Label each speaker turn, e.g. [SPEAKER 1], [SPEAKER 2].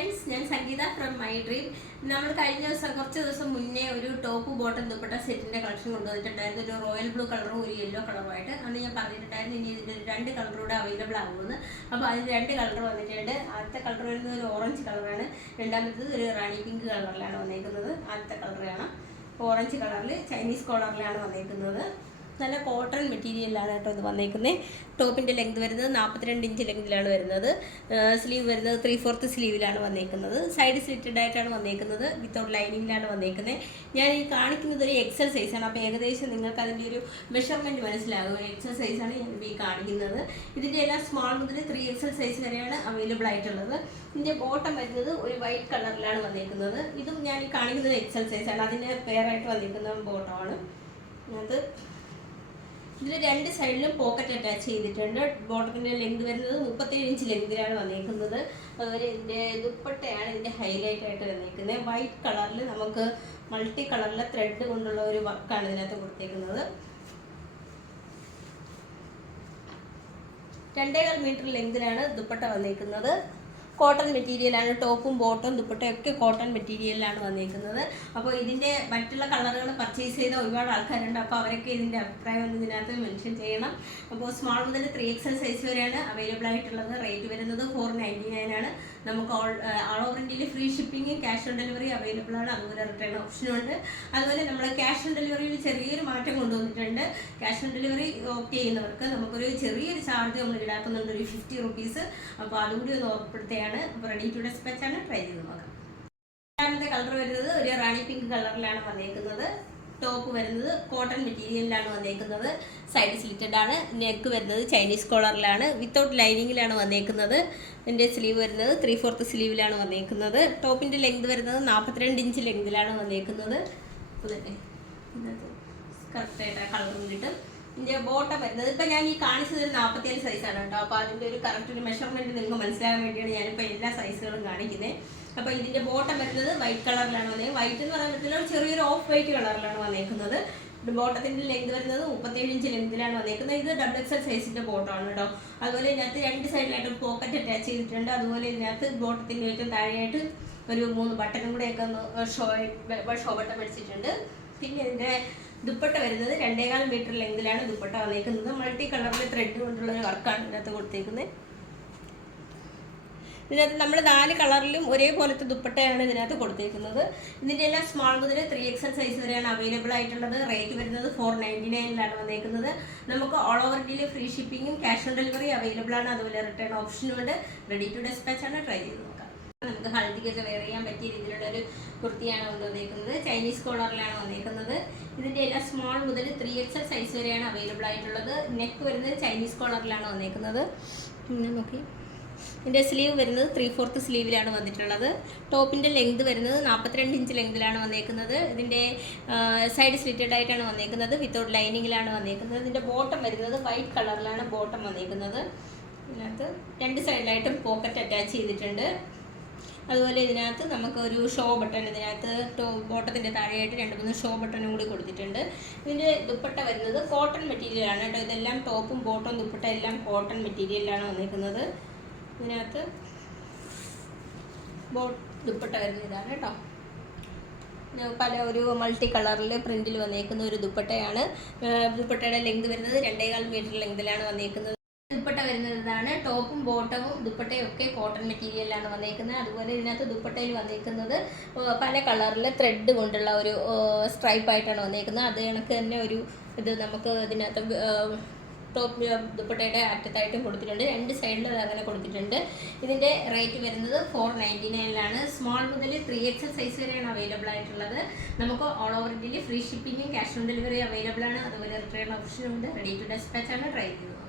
[SPEAKER 1] Friends ഞാൻ സംഗീത from my dream നമ്മൾ കഴിഞ്ഞ ദിവസം കുറച്ച് ദിവസം മുന്നേ ഒരു ടോപ്പ് ബോട്ടം ദുപ്പട്ട സെറ്റിന്റെ കളക്ഷൻ കൊണ്ടുവന്നിട്ടുണ്ടായിരുന്നു. ഒരു റോയൽ ബ്ലൂ കളറും ഒരു യെല്ലോ കളറുമായിട്ട് അന്ന് ഞാൻ പറഞ്ഞിട്ടുണ്ടായിരുന്നു ഇനി ഇതിന്റെ രണ്ട് കളറൂടെ അവൈലബിൾ ആകുമെന്ന്. അപ്പോൾ അതിന് രണ്ട് കളർ വന്നിട്ടുണ്ട്. ആദ്യത്തെ കളർ വരുന്നത് ഒരു ഓറഞ്ച് കളറാണ് രണ്ടാമത്തത് ഒരു റാണി പിങ്ക് കളറിലാണ് വന്നേക്കുന്നത്. ആദ്യത്തെ കളറാണ് ഓറഞ്ച് കളറിൽ ചൈനീസ് കോളറിലാണ് വന്നേക്കുന്നത്. നല്ല കോട്ടൺ മെറ്റീരിയലാണ് കേട്ടോ ഇത് വന്നേക്കുന്നത് ടോപ്പിന്റെ ലെങ്ത് വരുന്നത് നാൽപ്പത്തിരണ്ട് ഇഞ്ച് ലെങ്തിലാണ് വരുന്നത്. സ്ലീവ് വരുന്നത് ത്രീ ഫോർത്ത് സ്ലീവിലാണ് വന്നേക്കുന്നത്. സൈഡ് സ്ലിറ്റഡ് ആയിട്ടാണ് വന്നേക്കുന്നത്. വിത്തൗട്ട് ലൈനിങ്ങിലാണ് വന്നേക്കുന്നത് ഞാൻ ഈ കാണിക്കുന്നത് ഒരു എക്സൽ സൈസാണ് അപ്പോൾ ഏകദേശം നിങ്ങൾക്ക് അതിന്റെ ഒരു മെഷർമെന്റ് മനസ്സിലാകും. എക്സൽ സൈസാണ് ഞാൻ ഈ കാണിക്കുന്നത്. ഇതിന്റെ എല്ലാം സ്മോൾ മുതൽ ത്രീ എക്സൽ സൈസ് വരെയാണ് അവൈലബിൾ ആയിട്ടുള്ളത്. ഇതിന്റെ ബോട്ടം വരുന്നത് ഒരു വൈറ്റ് കളറിലാണ് വന്നേക്കുന്നത്. ഇതും ഞാൻ ഈ കാണിക്കുന്നത് എക്സൽ സൈസാണ് അതിന് പെയറായിട്ട് വന്നിരിക്കുന്ന ബോട്ടമാണ് അത് ഇതിൽ രണ്ട് സൈഡിലും പോക്കറ്റ് അറ്റാച്ച് ചെയ്തിട്ടുണ്ട്. ബോട്ടത്തിന്റെ ലെങ്ത് വരുന്നത് മുപ്പത്തേഴ് ഇഞ്ച് ലെങ്തിലാണ് വന്നേക്കുന്നത്. അതുപോലെ ഇതിന്റെ ദുപ്പട്ടയാണ് ഇതിന്റെ ഹൈലൈറ്റ് ആയിട്ട് വന്നേക്കുന്നത്. വൈറ്റ് കളറിൽ നമുക്ക് മൾട്ടി കളറിലെ ത്രെഡ് കൊണ്ടുള്ള ഒരു വർക്കാണ് ഇതിനകത്ത് കൊടുത്തേക്കുന്നത്. രണ്ടേകാൽ മീറ്റർ ലെങ്തിലാണ് ദുപ്പട്ട വന്നേക്കുന്നത്. കോട്ടൺ മെറ്റീരിയലാണ് ടോപ്പും ബോട്ടും ദുപ്പട്ടയൊക്കെ കോട്ടൺ മെറ്റീരിയലിലാണ് വന്നിരിക്കുന്നത് അപ്പോൾ ഇതിന്റെ മറ്റുള്ള കളറുകൾ പർച്ചേസ് ചെയ്ത ഒരുപാട് ആൾക്കാരുണ്ട്. അപ്പോൾ അവരൊക്കെ ഇതിന്റെ അഭിപ്രായം ഒന്ന് ഇതിനകത്ത് മെൻഷൻ ചെയ്യണം. അപ്പോൾ സ്മോൾ മുതൽ ത്രീ എക്സൽ സൈസ് വരെയാണ് അവൈലബിൾ ആയിട്ടുള്ളത്. റേറ്റ് വരുന്നത് ഫോർ നയന്റി നയൻ ആണ്. നമുക്ക് ഓൾ ഓൾ ഓവർ ഇന്ത്യയിൽ free shipping cash on delivery available ആണ്. അതുപോലെ റിട്ടേൺ ഓപ്ഷനും ഉണ്ട്. അതുപോലെ നമ്മൾ ക്യാഷ് ഓൺ ഡെലിവറിയിൽ ചെറിയൊരു മാറ്റം കൊണ്ടുവന്നിട്ടുണ്ട്. ക്യാഷ് ഓൺ ഡെലിവറി ഓപ്റ്റ് ചെയ്യുന്നവർക്ക് നമുക്കൊരു ചെറിയൊരു ചാർജ് നമ്മൾ ഈടാക്കുന്നുണ്ട്. ഒരു ഫിഫ്റ്റി റുപ്പീസ് അപ്പോൾ അതുകൂടി ഒന്ന് ഓർപ്പെടുത്തുകയാണ് അപ്പോൾ റെഡി ടു ഡെസ് ആണ്. ട്രൈ ചെയ്ത് നോക്കാം. രണ്ടാമത്തെ കളർ വരുന്നത് ഒരു റാണി പിങ്ക് കളറിലാണ് വന്നേക്കുന്നത്. ടോപ്പ് വരുന്നത് കോട്ടൺ മെറ്റീരിയലിലാണ് വന്നേക്കുന്നത്. സൈഡ് സ്ലിറ്റഡ് ആണ്. നെക്ക് വരുന്നത് ചൈനീസ് കോളറിലാണ് വിത്തൗട്ട് ലൈനിങ്ങിലാണ് വന്നേക്കുന്നത്. ഇതിന്റെ സ്ലീവ് വരുന്നത് ത്രീ ഫോർത്ത് സ്ലീവിലാണ് വന്നേക്കുന്നത്. ടോപ്പിന്റെ ലെങ്ത് വരുന്നത് നാൽപ്പത്തിരണ്ട് ഇഞ്ച് ലെങ്തിലാണ് വന്നേക്കുന്നത്. കറക്റ്റായിട്ട് ആ കളറും കിട്ടും. ഇതിന്റെ ബോട്ടം വരുന്നത്. ഇപ്പം ഞാൻ ഈ കാണിച്ചത് ഒരു നാൽപ്പത്തിയേഴ് സൈസാണ് കേട്ടോ. അപ്പോൾ അതിന്റെ ഒരു കറക്റ്റ് ഒരു മെഷർമെന്റ് നിങ്ങൾക്ക് മനസ്സിലാകാൻ വേണ്ടിയാണ് ഞാനിപ്പോൾ എല്ലാ സൈസുകളും കാണിക്കുന്നത് അപ്പോൾ ഇതിന്റെ ബോട്ടം വരുന്നത് വൈറ്റ് കളറിലാണ് വന്നത് വൈറ്റ് എന്ന് ഒരു ചെറിയൊരു ഓഫ് വൈറ്റ് കളറിലാണ് വന്നേക്കുന്നത്. ബോട്ടത്തിന്റെ ലെങ്ത് വരുന്നത് മുപ്പത്തേഴ് ഇഞ്ച് ലെങ്തിലാണ് വന്നേക്കുന്നത്. ഇത് ഡബിൾ എക്സൽ സൈസിന്റെ ബോട്ടമാണ് കേട്ടോ. അതുപോലെ ഇതിനകത്ത് രണ്ട് സൈഡിലായിട്ട് പോക്കറ്റ് അറ്റാച്ച് ചെയ്തിട്ടുണ്ട്. അതുപോലെ ഇതിനകത്ത് ബോട്ടത്തിന്റെ ഏറ്റവും താഴെയായിട്ട് ഒരു മൂന്ന് ബട്ടണും കൂടെയൊക്കെ ഒന്ന് ഷോ ഷോ ബട്ടൺ വെച്ചിട്ടുണ്ട് പിന്നെ ഇതിന്റെ ദുപ്പട്ട വരുന്നത് രണ്ടേകാൽ മീറ്റർ ലെങ്തിലാണ് ദുപ്പട്ട വന്നേക്കുന്നത്. മൾട്ടി കളറിൽ ത്രെഡ് കൊണ്ടുള്ള ഒരു വർക്കാണ് ഇതിനകത്ത് കൊടുത്തേക്കുന്നത്. ഇതിനകത്ത് നമ്മൾ നാല് കളറിലും ഒരേപോലത്തെ ദുപ്പട്ടയാണ് ഇതിനകത്ത് കൊടുത്തേക്കുന്നത്. ഇതിന്റെ എല്ലാം സ്മാൾ മുതൽ ത്രീ എക്സൽ സൈസ് വരെയാണ് അവൈലബിൾ ആയിട്ടുള്ളത്. റേറ്റ് വരുന്നത് ഫോർ നയന്റി നയനിലാണ് വന്നേക്കുന്നത്. നമുക്ക് ഓൾ ഓവർ ഇന്ത്യയിൽ ഫ്രീ ഷിപ്പിങ്ങും ക്യാഷ് ഓൺ ഡെലിവറി അവൈലബിൾ ആണ്. അതുപോലെ റിട്ടേൺ ഓപ്ഷനും ഉണ്ട്. റെഡി ടു ഡെസ്പാച്ച് ആണ്. ട്രൈ ചെയ്ത് നോക്കാം. നമുക്ക് ഹൽദിക്കൊക്കെ വെയർ ചെയ്യാൻ പറ്റിയ രീതിയിലുള്ള ഒരു കുർത്തിയാണ് വന്നേക്കുന്നത്. ചൈനീസ് കോളറിലാണ് വന്നേക്കുന്നത്. ഇതിന്റെ എല്ലാ സ്മോൾ മുതൽ ത്രീ എക്സൽ സൈസ് വരെയാണ് അവൈലബിൾ ആയിട്ടുള്ളത്. നെക്ക് വരുന്നത് ചൈനീസ് കോളറിലാണ് വന്നേക്കുന്നത്. നോക്കി ഇതിന്റെ സ്ലീവ് വരുന്നത് ത്രീ ഫോർത്ത് സ്ലീവിലാണ് വന്നിട്ടുള്ളത്. ടോപ്പിന്റെ ലെങ്ത് വരുന്നത് നാൽപ്പത്തിരണ്ട് ഇഞ്ച് ലെങ്തിലാണ് വന്നേക്കുന്നത്. ഇതിന്റെ സൈഡ് സ്ലിറ്റഡ് ആയിട്ടാണ് വന്നേക്കുന്നത്. വിത്തൗട്ട് ലൈനിങ്ങിലാണ് വന്നേക്കുന്നത്. ഇതിന്റെ ബോട്ടം വരുന്നത് വൈറ്റ് കളറിലാണ് ബോട്ടം വന്നേക്കുന്നത്. ഇതിനകത്ത് രണ്ട് സൈഡിലായിട്ടും പോക്കറ്റ് അറ്റാച്ച് ചെയ്തിട്ടുണ്ട്. അതുപോലെ ഇതിനകത്ത് നമുക്ക് ഒരു ഷോ ബട്ടൺ ഇതിനകത്ത് ബോട്ടത്തിന്റെ താഴെയായിട്ട് രണ്ട് മൂന്ന് ഷോ ബട്ടണും കൂടി കൊടുത്തിട്ടുണ്ട്. ഇതിന്റെ ദുപ്പട്ട വരുന്നത് കോട്ടൺ മെറ്റീരിയലാണ് കേട്ടോ. ഇതെല്ലാം ടോപ്പും ബോട്ടും ദുപ്പട്ട എല്ലാം കോട്ടൺ മെറ്റീരിയലിലാണ് വന്നിരിക്കുന്നത് ഇതിനകത്ത് ബോ ദുപ്പട്ട വരുന്ന ഇതാണ് കേട്ടോ പല ഒരു മൾട്ടി കളറിൽ പ്രിന്റിൽ വന്നേക്കുന്ന ഒരു ദുപ്പട്ടയാണ്. ദുപ്പട്ടയുടെ ലെങ്ത് വരുന്നത് രണ്ടേകാൽ മീറ്റർ ലെങ്തിലാണ് വന്നേക്കുന്നത്. ദുപ്പട്ട വരുന്നത് ഇതാണ് ടോപ്പും ബോട്ടവും ദുപ്പട്ടയും ഒക്കെ കോട്ടൺ മെറ്റീരിയലാണ് വന്നേക്കുന്നത്. അതുപോലെ ഇതിനകത്ത് ദുപ്പട്ടയിൽ വന്നേക്കുന്നത് പല കളറിലെ ത്രെഡ് കൊണ്ടുള്ള ഒരു സ്ട്രൈപ്പ് ആയിട്ടാണ് വന്നേക്കുന്നത്. അത് കണക്ക് തന്നെ ഒരു ഇത് നമുക്ക് ഇതിനകത്ത് ടോപ്പ് ദുപ്പട്ടയുടെ അറ്റത്തായിട്ടും കൊടുത്തിട്ടുണ്ട്. രണ്ട് സൈഡിലും അങ്ങനെ കൊടുത്തിട്ടുണ്ട്. ഇതിന്റെ റേറ്റ് വരുന്നത് ഫോർ നയന്റി നയനിലാണ് സ്മോൾ മുതൽ ത്രീ എക്സൽ സൈസ് വരെയാണ് അവൈലബിൾ ആയിട്ടുള്ളത്. നമുക്ക് ഓൾ ഓവർ ഇന്ത്യയിൽ ഫ്രീ ഷിപ്പിങ്ങും ക്യാഷ് ഓൺ ഡെലിവറി അവൈലബിൾ ആണ്. അതുപോലെ റിട്ടേൺ ഓപ്ഷനും ഉണ്ട്. റെഡി ടു ഡെസ്പാച്ച് ആണ്. ട്രൈ ചെയ്യുന്നത്